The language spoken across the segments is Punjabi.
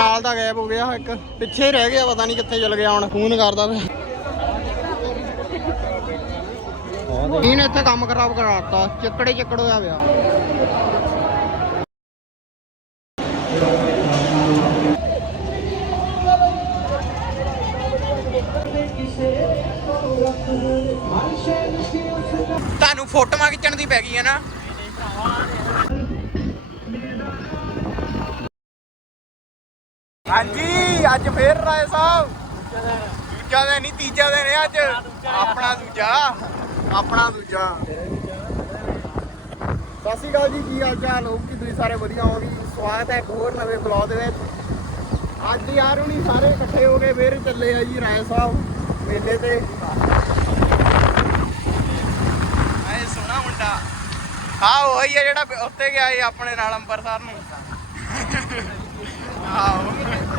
ਨਾਲ ਦਾ ਗਾਇਬ ਹੋ ਗਿਆ ਇੱਕ। ਪਿੱਛੇ ਰਹਿ ਗਿਆ, ਪਤਾ ਨਹੀਂ ਕਿੱਥੇ ਚਲ ਗਿਆ ਹੁਣ। ਫੋਨ ਕਰਦਾ ਪਿਆ। ਇਹਨੇ ਇੱਥੇ ਕੰਮ ਖਰਾਬ ਕਰਾਤਾ। ਚੱਕੜੇ ਚੱਕੜ ਹੋਇਆ ਪਿਆ। ਤੁਹਾਨੂੰ ਫੋਟੋਆਂ ਖਿੱਚਣ ਦੀ ਪੈ ਗਈ ਹੈ ਨਾ। ਫੇਰ ਰਾਏ ਸਾਹਿਬ। ਦੂਜਾ ਦਿਨ ਨਹੀਂ, ਤੀਜਾ ਦਿਨ ਹੈ ਅੱਜ। ਆਪਣਾ ਦੂਜਾ। ਆਪਣਾ ਦੂਜਾ। ਸਤਿ ਸ਼੍ਰੀ ਅਕਾਲ ਜੀ, ਕੀ ਹਾਲ ਚਾਲ? ਹੋਪ ਕਿ ਤੁਸੀਂ ਸਾਰੇ ਵਧੀਆ ਹੋਵੋਗੇ। ਸਵਾਗਤ ਹੈ ਇੱਕ ਹੋਰ ਨਵੇਂ ਬਲੌਗ ਦੇ ਵਿੱਚ। ਅੱਜ ਯਾਰ ਹੁਣੀ ਸਾਰੇ ਇਕੱਠੇ ਹੋ ਕੇ ਫੇਰ ਚੱਲੇ ਆ ਜੀ ਰਾਏ ਸਾਹਿਬ ਮੇਲੇ ਤੇ। ਆਏ ਸੋਹਣਾ ਮੁੰਡਾ। ਹਾਂ ਉਹੀ ਹੈ ਜਿਹੜਾ ਉੱਤੇ ਗਿਆ ਸੀ ਆਪਣੇ ਨਾਲ ਅੰਬਰਸਰ ਨੂੰ। ਆਹੋ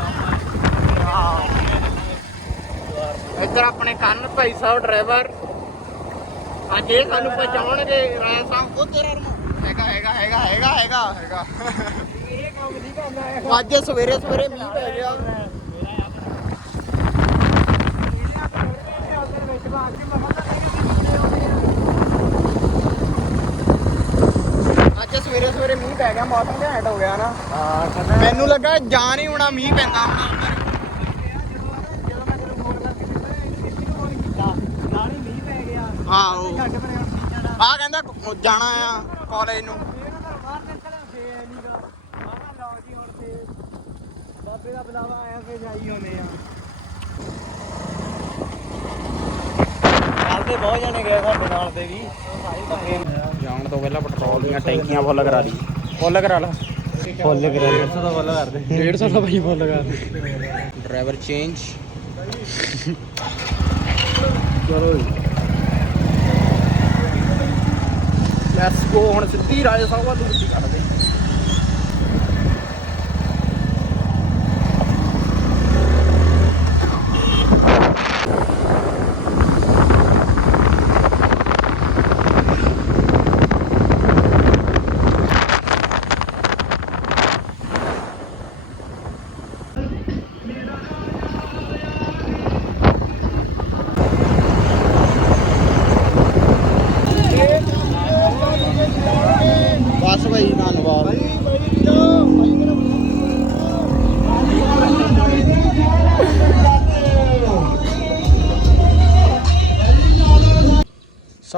ਆਹੋ। ਇੱਧਰ ਆਪਣੇ ਕੰਨ ਭਾਈ ਸਾਹਿਬ ਡਰਾਈਵਰ। ਅੱਜ ਇਹ ਸਾਨੂੰ ਪਹੁੰਚਾਉਣਗੇ ਰਾਏ ਸਾਹਿਬ ਉਹ ਤੇਰਾ ਰਮਾ। ਹੈਗਾ ਹੈਗਾ ਹੈਗਾ ਹੈਗਾ ਹੈਗਾ ਹੈਗਾ। ਅੱਜ ਸਵੇਰੇ ਸਵੇਰੇ ਮੀਂਹ ਪੈ ਗਿਆ। ਅੱਜ ਸਵੇਰੇ ਸਵੇਰੇ ਮੀਂਹ ਪੈ ਗਿਆ ਮੌਸਮ ਘੈਂਟ ਹੋ ਗਿਆ ਨਾ। ਮੈਨੂੰ ਲੱਗਾ ਜਾਨ ਹੀ ਹੋਣਾ ਮੀਂਹ ਪੈਂਦਾ। ਹੋਣਾ ਅੰਦਰ ਆਹੋ ਆ ਕਹਿੰਦਾ ਕ- ਜਾਣਾ ਆ ਕਾਲਜ ਨੂੰ। ਬਾਬੇ ਦਾ ਬੁਲਾਵਾ ਆਇਆ ਫੇ ਜਾਈ ਹੋਨੇ ਆ ਕੱਲ ਤੇ ਬਹੁਤ ਜਣੇ ਗਏ ਸਾਡੇ ਨਾਲ ਤੇ ਵੀ। ਜਾਣ ਤੋਂ ਪਹਿਲਾਂ ਪੈਟਰੋਲ ਦੀਆਂ ਟੈਂਕੀਆਂ ਫੁੱਲ ਕਰਾ ਦੀ ਫੁੱਲ ਕਰਾ ਲਾ। ਫੁੱਲ ਕਰੇ 150 ਦਾ ਫੁੱਲ ਕਰਦੇ। 150 ਦਾ ਭਾਈ ਫੁੱਲ ਕਰਾ ਦੇ ਡਰਾਈਵਰ ਚੇਂਜ ਚਲੋ ਲੈਟਸ ਗੋ ਹੁਣ ਸਿੱਧੀ ਰਾਜੇ ਸਾਹਿਬ ਵੱਲ ਨੂੰ ਗੱਡੀ ਕੱਢਦੇ।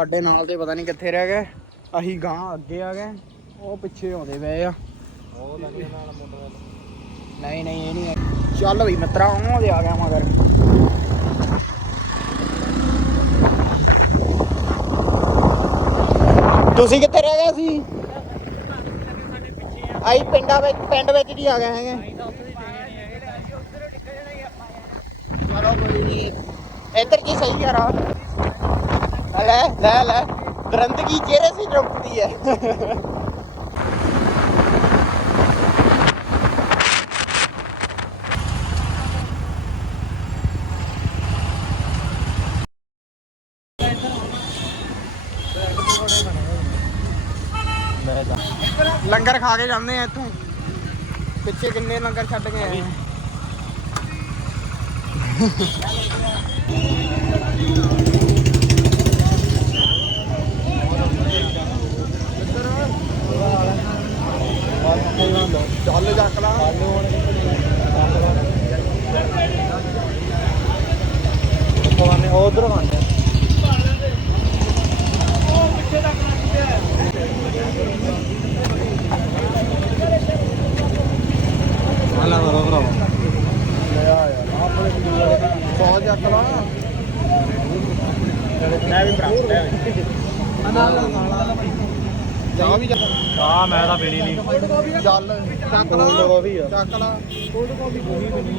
ਸਾਡੇ ਨਾਲ ਤੇ ਪਤਾ ਨਹੀਂ ਕਿੱਥੇ ਰਹਿ ਗਏ। ਅਸੀਂ ਗਾਂ ਅੱਗੇ ਆ ਗਏ। ਉਹ ਪਿੱਛੇ ਆਉਂਦੇ ਪਏ ਆ। ਨਹੀਂ ਨਹੀਂ, ਇਹ ਨਹੀਂ ਚੱਲ ਵੀ ਮਿੱਤਰਾ ਉਹ ਦੇ ਆ ਗਿਆ ਮਗਰ। ਤੁਸੀਂ ਕਿੱਥੇ ਰਹਿ ਗਏ ਸੀ? ਆਈ ਪਿੰਡਾਂ ਵਿੱਚ, ਪਿੰਡ ਵਿੱਚ ਹੀ ਆ ਗਏ ਹੈਗੇ। ਚਲੋ ਕੋਈ ਨਹੀਂ। ਇੱਧਰ ਕੀ ਸਹੀ ਆ ਰਾਹ? ਲੈ ਲੈ ਲੈ ਦਰੰਦਗੀ ਚਿਹਰੇ ਸੇ ਚੁੱਕਦੀ ਹੈ ਲੰਗਰ ਖਾ ਕੇ ਜਾਂਦੇ ਆ ਇੱਥੋਂ ਪਿੱਛੇ ਕਿੰਨੇ ਲੰਗਰ ਛੱਡ ਗਏ ਆ ਚੱਲ ਚੱਕ ਲਾ ਪਵਾਨੇ ਉਧਰ ਖਾਂਦੇ ਹਾਲਾ ਕਰੋ ਭਰਾ ਬਹੁਤ ਚੱਕ ਲਾ ਮੈਂ ਵੀ ਭਰਾ ਮੈਂ ਵੀ। ਜਾ ਵੀ ਆ ਮੈਂ ਤਾਂ ਪੀਣੀ ਨਹੀਂ। ਚੱਲ ਚੱਕ ਲਾ। ਚੱਕ ਲਾ। ਕੋਲਡ ਕਾਫੀ ਪੀਣੀ ਪੀਣੀ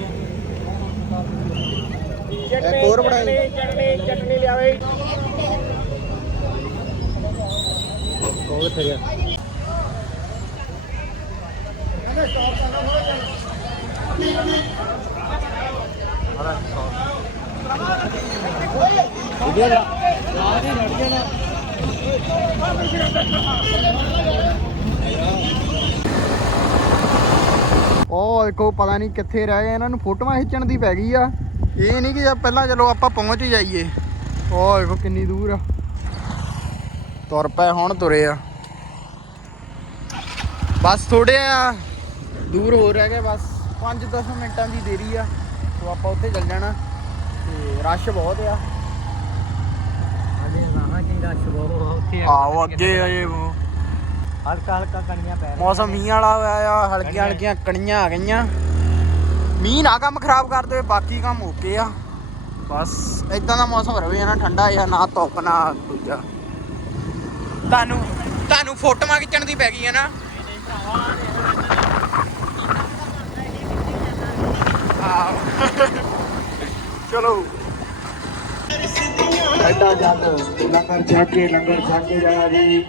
ਇੱਕ ਹੋਰ ਬਣਾਈ। ਚਟਨੀ ਚਟਨੀ ਲਿਆਵੇ। ਕੋਲ ਕਿੱਥੇ ਗਿਆ? ਉਹ ਦੇਖੋ, ਪਤਾ ਨਹੀਂ ਕਿੱਥੇ ਰਹਿ ਗਏ, ਇਹਨਾਂ ਨੂੰ ਫੋਟੋਆਂ ਖਿੱਚਣ ਦੀ ਪੈ ਗਈ ਆ। ਇਹ ਨਹੀਂ ਕਿ ਪਹਿਲਾਂ ਚਲੋ ਆਪਾਂ ਪਹੁੰਚ ਹੀ ਜਾਈਏ। ਉਹ ਦੇਖੋ ਕਿੰਨੀ ਦੂਰ ਆ। ਤੁਰ ਪਏ, ਹੁਣ ਤੁਰੇ ਆ। ਬਸ ਥੋੜੇ ਆ, ਦੂਰ ਹੋ ਰਹਿ ਗਏ, ਬਸ 5-10 ਮਿੰਟਾਂ ਦੀ ਦੇਰੀ ਆ। ਸੋ ਆਪਾਂ ਉੱਥੇ ਚੱਲ ਜਾਣਾ, ਤੇ ਰਸ਼ ਬਹੁਤ ਆ। ਰਸ਼ ਬਹੁਤ ਉੱਥੇ ਆਓ ਅੱਗੇ ਅਜੇ ਹਲਕਾ ਹਲਕਾ ਕਣੀਆਂ ਪੈ ਰਹੀਆਂ ਮੌਸਮ ਮੀਂਹ ਵਾਲਾ ਹੋਇਆ ਆ ਹਲਕੀਆਂ ਹਲਕੀਆਂ ਕਣੀਆਂ ਆ ਗਈਆਂ। ਮੀਂਹ ਨਾ ਕੰਮ ਖਰਾਬ ਕਰ ਦੇਵੇ ਬਾਕੀ ਕੰਮ ਓਕੇ ਆ। ਬਸ ਇਦਾਂ ਦਾ ਮੌਸਮ ਰਵੇ ਨਾ ਠੰਡਾ ਆ ਨਾ ਧੁੱਪ ਨਾ ਦੂਜਾ। ਤੁਹਾਨੂੰ ਤੁਹਾਨੂੰ ਫੋਟੋਆਂ ਖਿੱਚਣ ਦੀ ਪੈ ਗਈ ਹੈ ਨਾ। ਚਲੋ। ਐਡਾ ਜੱਟ ਲੰਗਰ ਛਕ ਕੇ ਲੰਗਰ ਛਕ ਕੇ ਜਾਣਾ ਜੀ।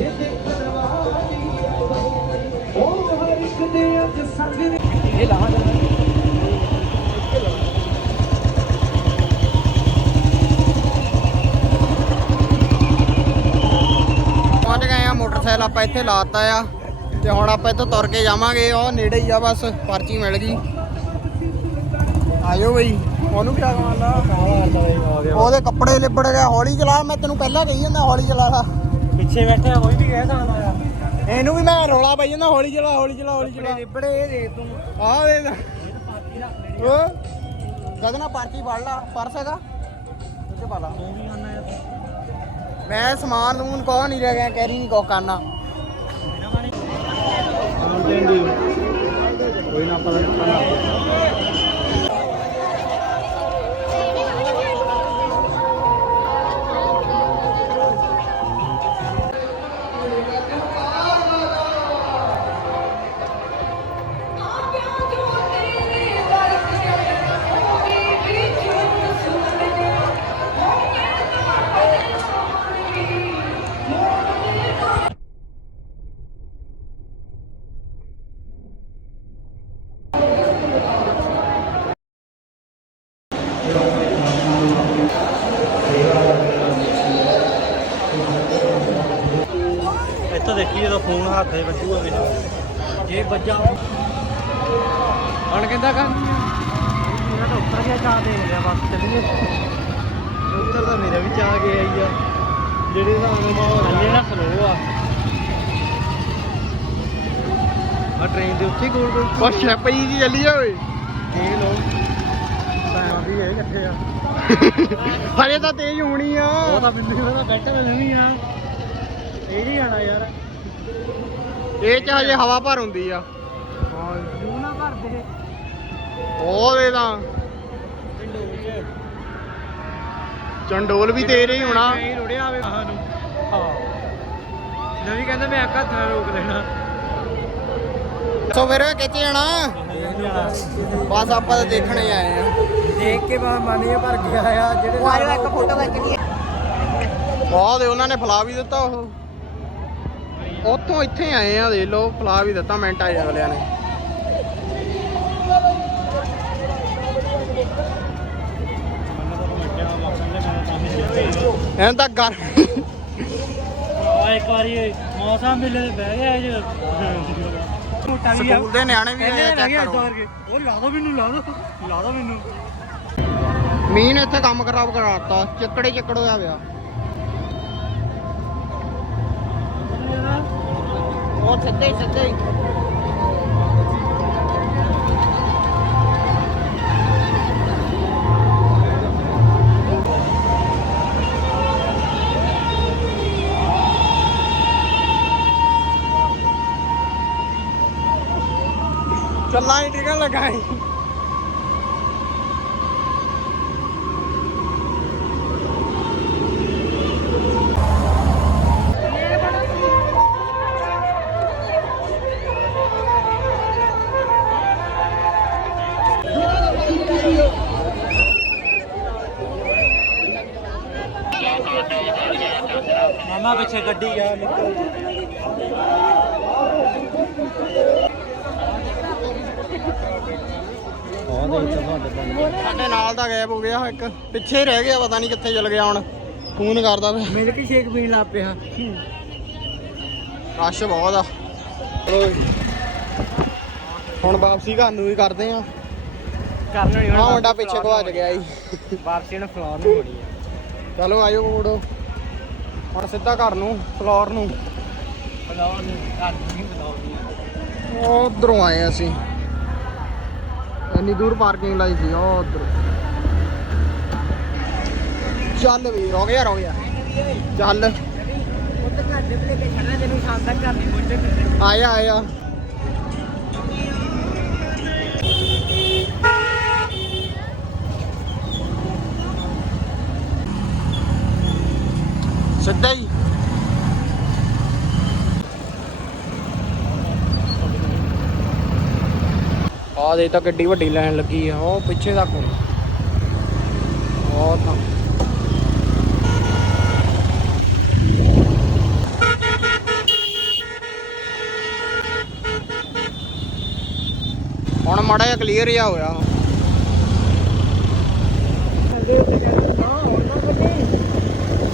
ਇਹ ਆਪਾਂ ਇੱਥੇ ਲਾਤਾ ਆ ਤੇ ਹੁਣ ਆਪਾਂ ਇੱਥੋਂ ਤੁਰ ਕੇ ਜਾਵਾਂਗੇ ਉਹ ਨੇੜੇ ਹੀ ਆ ਬਸ ਪਰਚੀ ਮਿਲ ਗਈ। ਆਇਓ ਬਈ। ਉਹਨੂੰ ਕੀ ਆਗਵਾ ਲਾ ਆ ਗਿਆ। ਉਹਦੇ ਕੱਪੜੇ ਲਿਬੜ ਗਏ ਹੌਲੀ ਚਲਾ ਮੈਂ ਤੈਨੂੰ ਪਹਿਲਾਂ ਕਹੀ ਜਾਂਦਾ ਹੌਲੀ ਚਲਾ। ਲਾ ਪਿੱਛੇ ਬੈਠੇ ਕੋਈ ਵੀ ਕਹਿ ਸਕਦਾ ਆ। ਇਹਨੂੰ ਵੀ ਮੈਂ ਰੋਲਾ ਪਾਈ ਜਾਂਦਾ ਹੌਲੀ ਚਲਾ ਹੌਲੀ ਚਲਾ ਹੌਲੀ ਚਲਾ। ਲਿਬੜੇ ਇਹ ਦੇ ਤੂੰ। ਆਹ ਦੇ ਲੈ। ਓ ਗਦਨਾ ਪਰਚੀ ਫੜ ਲਾ ਪਰਸ ਹੈਗਾ। ਉੱਤੇ ਪਾ ਲਾ। ਮੈਂ ਸਮਾਨ ਲੂਨ ਕੋ ਨਹੀਂ ਰਹਿ ਗਿਆ ਕੈਰੀ ਨਹੀਂ ਕੋ ਕਰਨਾ। ਕੋਈ ਨਾ ਪਤਾ ਹਣ ਕਿੱਦਾਂ ਕਰਨੀ ਮੇਰਾ ਤਾਂ ਉੱਤਰ ਗਿਆ ਚਾਹ ਦੇ ਲਿਆ ਬਸ ਚੱਲੀਏ। ਉੱਤਰ ਤਾਂ ਮੇਰਾ ਵੀ ਚਾਹ ਗਿਆ ਹੀ ਆ। ਜਿਹੜੇ ਹਿਸਾਬ ਨਾਲ ਮਾਹੌਲ ਥੱਲੇ ਨਾ ਸਲੋ ਆ ਆ ਟ੍ਰੇਨ ਦੇ ਉੱਤੇ ਗੋਲ ਗੋਲ ਬਸ ਛਪਈ ਜੀ ਚੱਲੀ ਜਾਵੇ। ਦੇਖ ਲਓ। ਤਾਂ ਵੀ ਇਹ ਕਿੱਥੇ ਆ? ਹਰੇ ਤਾਂ ਤੇਜ਼ ਹੋਣੀ ਆ। ਉਹ ਤਾਂ ਮੈਨੂੰ ਉਹਦਾ ਬੈਠ ਮਿਲਣੀ ਆ। ਇਹ ਨਹੀਂ ਆਣਾ ਯਾਰ। ਇਹ ਚ ਹਜੇ ਹਵਾ ਭਰ ਹੁੰਦੀ ਆ। ਜੂ ਨਾ ਦੇ ਚੰਡੋਲ ਵੀ ਤੇਰੇ ਹੀ ਹੋਣਾ। ਨਹੀਂ ਰੁੜਿਆ ਆਵੇ ਬਾਹਾਂ ਨੂੰ। ਹਾਂ। ਨਵੀਂ ਕਹਿੰਦਾ ਮੈਂ ਅੱਖਾਂ ਥਾਂ ਰੋਕ ਲੈਣਾ। ਸੋ ਫਿਰ ਕਿੱਥੇ ਜਾਣਾ? ਬਸ ਆਪਾਂ ਤਾਂ ਦੇਖਣ ਆਏ ਆ। ਦੇਖ ਕੇ ਬਾ ਮਨ ਇਹ ਭਰ ਗਿਆ ਆ ਜਿਹੜੇ ਉਹ ਆਇਓ ਇੱਕ ਫੋਟੋ ਖਿੱਚਣੀ ਬਹੁਤ ਉਹਨਾਂ ਨੇ ਫਲਾ ਵੀ ਦਿੱਤਾ ਉਹ। ਉੱਥੋਂ ਇੱਥੇ ਆਏ ਆ ਦੇਖ ਲਓ ਫਲਾ ਵੀ ਦਿੱਤਾ ਮਿੰਟਾਂ ਅਗਲਿਆਂ ਨੇ। ਇਹਨਾਂ ਤਾਂ ਗਰ ਇੱਕ ਵਾਰੀ ਮੌਸਮ ਮਿਲੇ ਤੇ ਬਹਿ ਗਿਆ ਇਹ ਸਕੂਲ ਦੇ ਨਿਆਣੇ ਵੀ ਆਏ ਆ ਚੈੱਕ ਕਰੋ। ਉਹ ਲਾ ਦੋ ਮੈਨੂੰ ਲਾ ਦੋ। ਲਾ ਦੋ ਮੈਨੂੰ। ਮੀਂਹ ਨੇ ਇੱਥੇ ਕੰਮ ਖਰਾਬ ਕਰਾਤਾ ਚੱਕੜੇ ਚੱਕੜ ਹੋਇਆ ਪਿਆ। ਉਹ ਸਿੱਧੇ ਸਿੱਧੇ ਚੱਲਾਂ ਹੀ ਟਿਕਣ ਲਗਾਈ ਮਾਮਾ ਪਿੱਛੇ ਗੱਡੀ ਗਿਆ ਨਿਕਲ। ਸਾਡੇ ਨਾਲ ਦਾ ਗਾਇਬ ਹੋ ਗਿਆ ਇੱਕ। ਪਿੱਛੇ ਰਹਿ ਗਿਆ ਪਤਾ ਨਹੀਂ ਕਿੱਥੇ ਚਲ ਗਿਆ ਹੁਣ। ਫੋਨ ਕਰਦਾ ਪਿਆ। ਮਿਲਕ ਸ਼ੇਕ ਪੀਣ ਲੱਗ ਪਿਆ। ਰਸ਼ ਬਹੁਤ ਆ। ਹੁਣ ਵਾਪਸੀ ਘਰ ਨੂੰ ਵੀ ਕਰਦੇ ਆ। ਕਰਨ ਨਹੀਂ ਆ ਮੁੰਡਾ ਪਿੱਛੇ ਗਵਾਚ ਗਿਆ ਜੀ। ਵਾਪਸੀ ਨੂੰ ਫਲੋਰ ਨੂੰ ਹੋਣੀ ਆ। ਚਲੋ ਆਇਓ ਮੋੜੋ ਹੁਣ ਸਿੱਧਾ ਘਰ ਨੂੰ ਫਲੋਰ ਨੂੰ। ਫਲੋਰ ਨੂੰ ਘਰ ਨਹੀਂ ਨਹੀਂ ਉਧਰੋਂ ਆਏ ਅਸੀਂ। ਇੰਨੀ ਦੂਰ ਪਾਰਕਿੰਗ ਲਾਈ ਸੀ, ਉਹ ਉਧਰ। ਚੱਲ ਵੀ ਰੋ ਗਿਆ ਰੋ ਗਿਆ। ਚੱਲ। ਆਇਆ ਆਇਆ। ਸਿੱਧਾ ਹੀ। ਆ ਦੇ ਤਾਂ ਗੱਡੀ ਵੱਡੀ ਲੈਣ ਲੱਗੀ ਆ, ਉਹ ਪਿੱਛੇ ਤੱਕ ਉਹ ਤਾਂ ਹੁਣ ਮਾੜਾ ਜਿਹਾ ਕਲੀਅਰ ਜਿਹਾ ਹੋਇਆ ਅੱਗੇ ਉੱਤੇ ਕਹਿੰਦੇ ਨਾ ਹੁਣ ਨਾ ਕੱਢੀ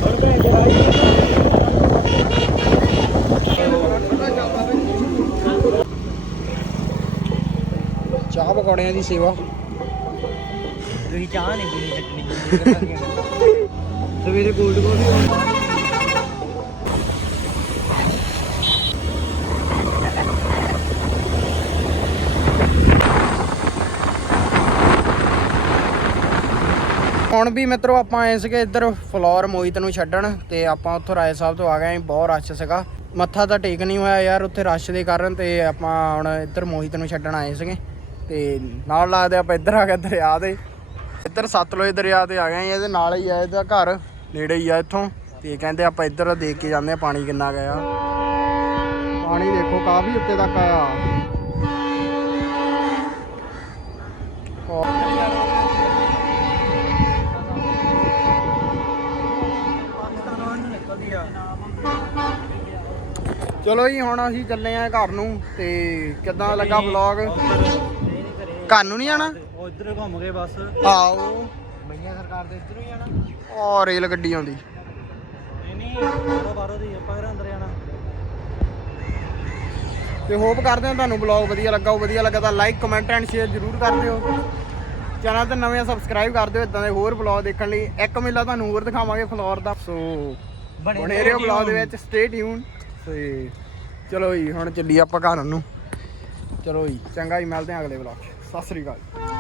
ਹੁਣ ਭੈਣ ਦੇ ਚਾਹ ਪਕੌੜਿਆਂ ਦੀ ਸੇਵਾ। ਤੁਸੀਂ ਚਾਹ ਨਹੀਂ ਪੀਣੀ ਚਟਣੀ ਸਵੇਰੇ ਗੋਲਡ ਕੋਫੀ ਹੁਣ ਵੀ ਮਿੱਤਰੋ ਆਪਾਂ ਆਏ ਸੀਗੇ ਇੱਧਰ ਫਲੋਰ ਮੋਹਿਤ ਨੂੰ ਛੱਡਣ ਤੇ ਆਪਾਂ ਉੱਥੋਂ ਰਾਏ ਸਾਹਿਬ ਤੋਂ ਆ ਗਏ ਆਂ ਬਹੁਤ ਰਸ਼ ਸੀਗਾ। ਮੱਥਾ ਤਾਂ ਟੇਕ ਨਹੀਂ ਹੋਇਆ ਯਾਰ ਉੱਥੇ ਰਸ਼ ਦੇ ਕਾਰਨ ਤੇ ਆਪਾਂ ਹੁਣ ਇੱਧਰ ਮੋਹਿਤ ਨੂੰ ਛੱਡਣ ਆਏ ਸੀਗੇ। ਤੇ ਨਾਲ ਲੱਗਦੇ ਆਪਾਂ ਇੱਧਰ ਆ ਗਏ ਦਰਿਆ ਦੇ। ਇੱਧਰ ਸਤਲੁਜ ਦਰਿਆ ਤੇ ਆ ਗਏ ਆਂ, ਇਹਦੇ ਨਾਲ ਹੀ ਆ ਇਹਦਾ ਘਰ, ਨੇੜੇ ਹੀ ਆ ਇੱਥੋਂ। ਤੇ ਕਹਿੰਦੇ ਆਪਾਂ ਇੱਧਰ ਦੇਖ ਕੇ ਜਾਂਦੇ ਆ ਪਾਣੀ ਕਿੰਨਾ ਗਿਆ ਪਾਣੀ ਦੇਖੋ ਕਾਫੀ ਉੱਤੇ ਤੱਕ ਆਇਆ। ਚਲੋ ਜੀ, ਹੁਣ ਅਸੀਂ ਚੱਲੇ ਆਂ ਘਰ ਨੂੰ ਤੇ ਕਿੱਦਾਂ ਲੱਗਾ ਵਲੌਗ ਘਰ ਨੂੰ ਨਹੀਂ ਆਣਾ? ਉਹ ਇੱਧਰ ਘੁੰਮ ਗਏ ਬਸ। ਆਓ। ਮਈਆਂ ਸਰਕਾਰ ਦੇ ਇੱਧਰੋਂ ਹੀ ਆਣਾ। ਔਰ ਰੇਲ ਗੱਡੀ ਆਉਂਦੀ। ਨਹੀਂ ਨਹੀਂ ਬਾਹਰੋਂ ਬਾਹਰੋਂ ਦੀ ਆਪਾਂ ਘਰ ਅੰਦਰ ਜਾਣਾ ਤੇ ਹੋਪ ਕਰਦੇ ਹਾਂ ਤੁਹਾਨੂੰ ਵਲੌਗ ਵਧੀਆ ਲੱਗਾ ਹੋ ਵਧੀਆ ਲੱਗਾ ਤਾਂ ਲਾਈਕ ਕਮੈਂਟ ਐਂਡ ਸ਼ੇਅਰ ਜ਼ਰੂਰ ਕਰ ਦਿਓ। ਚੈਨਲ ਤੇ ਨਵੇਂ ਸਬਸਕ੍ਰਾਈਬ ਕਰ ਦਿਓ। ਇਦਾਂ ਦੇ ਹੋਰ ਵਲੌਗ ਦੇਖਣ ਲਈ ਇੱਕ ਮੇਲਾ ਤੁਹਾਨੂੰ ਹੋਰ ਦਿਖਾਵਾਂਗੇ ਫਲੋਰ ਦਾ। ਸੋ ਬਣੇ ਰਹੋ ਵਲੌਗ ਦੇ ਵਿੱਚ ਸਟੇ ਟਿਊਨ ਤੇ ਚਲੋ ਜੀ ਹੁਣ ਚੱਲੀ ਆਪਾਂ ਘਰ ਨੂੰ। ਚਲੋ ਜੀ ਚੰਗਾ ਜੀ ਮਿਲਦੇ ਹਾਂ ਅਗਲੇ ਵਲੌਗ 'ਚ। ਸਤਿ ਸ੍ਰੀ ਅਕਾਲ।